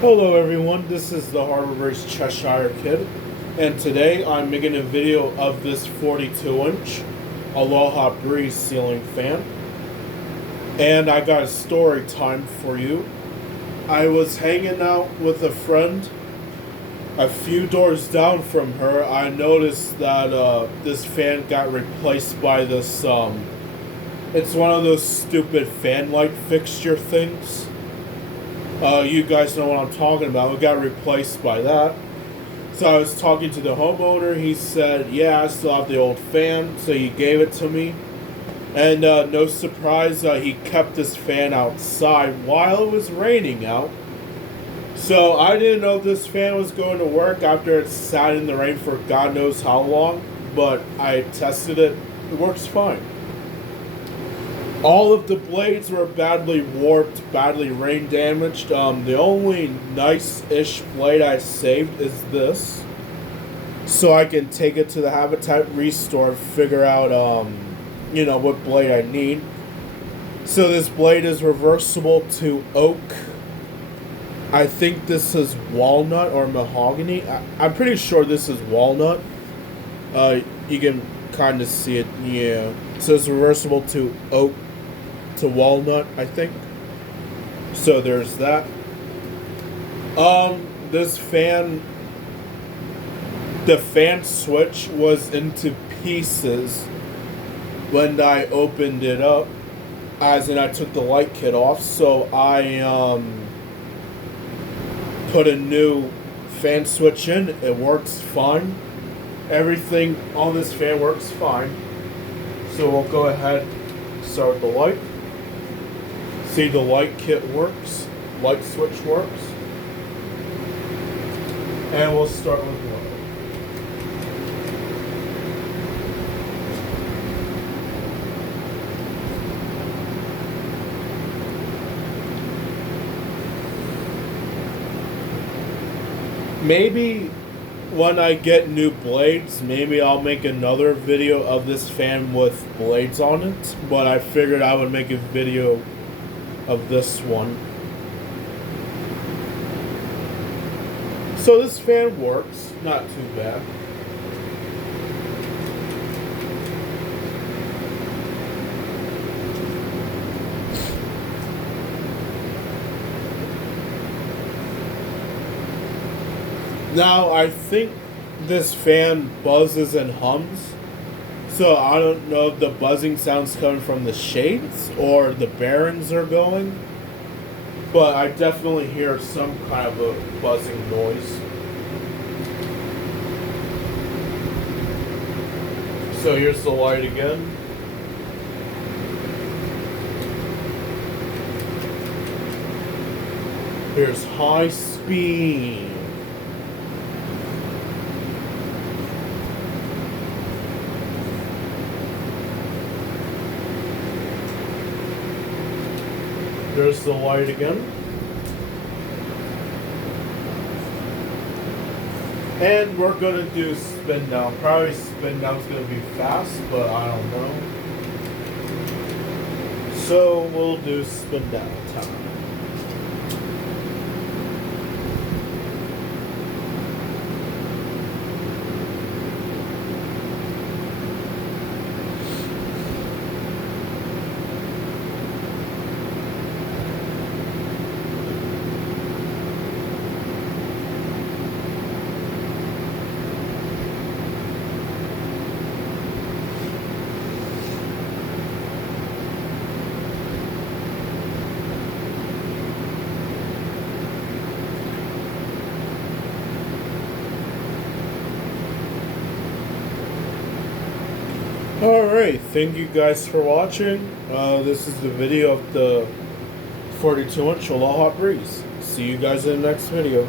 Hello everyone, this is the Harbor Bridge Cheshire Kid, and today I'm making a video of this 42-inch Aloha Breeze ceiling fan. And I got a story time for you. I was hanging out with a friend a few doors down from her. I noticed that this fan got replaced by this, it's one of those stupid fan light fixture things. You guys know what I'm talking about. It got replaced by that. So I was talking to the homeowner. He said, yeah, I still have the old fan. So he gave it to me. And no surprise, he kept this fan outside while it was raining out. So I didn't know this fan was going to work after it sat in the rain for God knows how long. But I tested it. It works fine. All of the blades were badly warped, badly rain damaged. The only nice-ish blade I saved is this. So I can take it to the Habitat Restore, figure out, what blade I need. So this blade is reversible to oak. I think this is walnut or mahogany. I'm pretty sure this is walnut. You can kind of see it, yeah. So it's reversible to oak. To walnut, I think. So there's that. This fan, the fan switch was into pieces when I opened it up, as in I took the light kit off. So I put a new fan switch in. It works fine. Everything on this fan works fine. So we'll go ahead, start the light. See, the light kit works, light switch works, and we'll start with low. Maybe when I get new blades, maybe I'll make another video of this fan with blades on it, but I figured I would make a video of this one. So this fan works, not too bad. Now I think this fan buzzes and hums. So I don't know if the buzzing sound's coming from the shades or the bearings are going, but I definitely hear some kind of a buzzing noise. So here's the light again. Here's high speed. There's the light again. And we're going to do spin down. Probably spin down is going to be fast, but I don't know. So we'll do spin down time. Alright, thank you guys for watching. This is the video of the 42-inch Aloha Breeze. See you guys in the next video.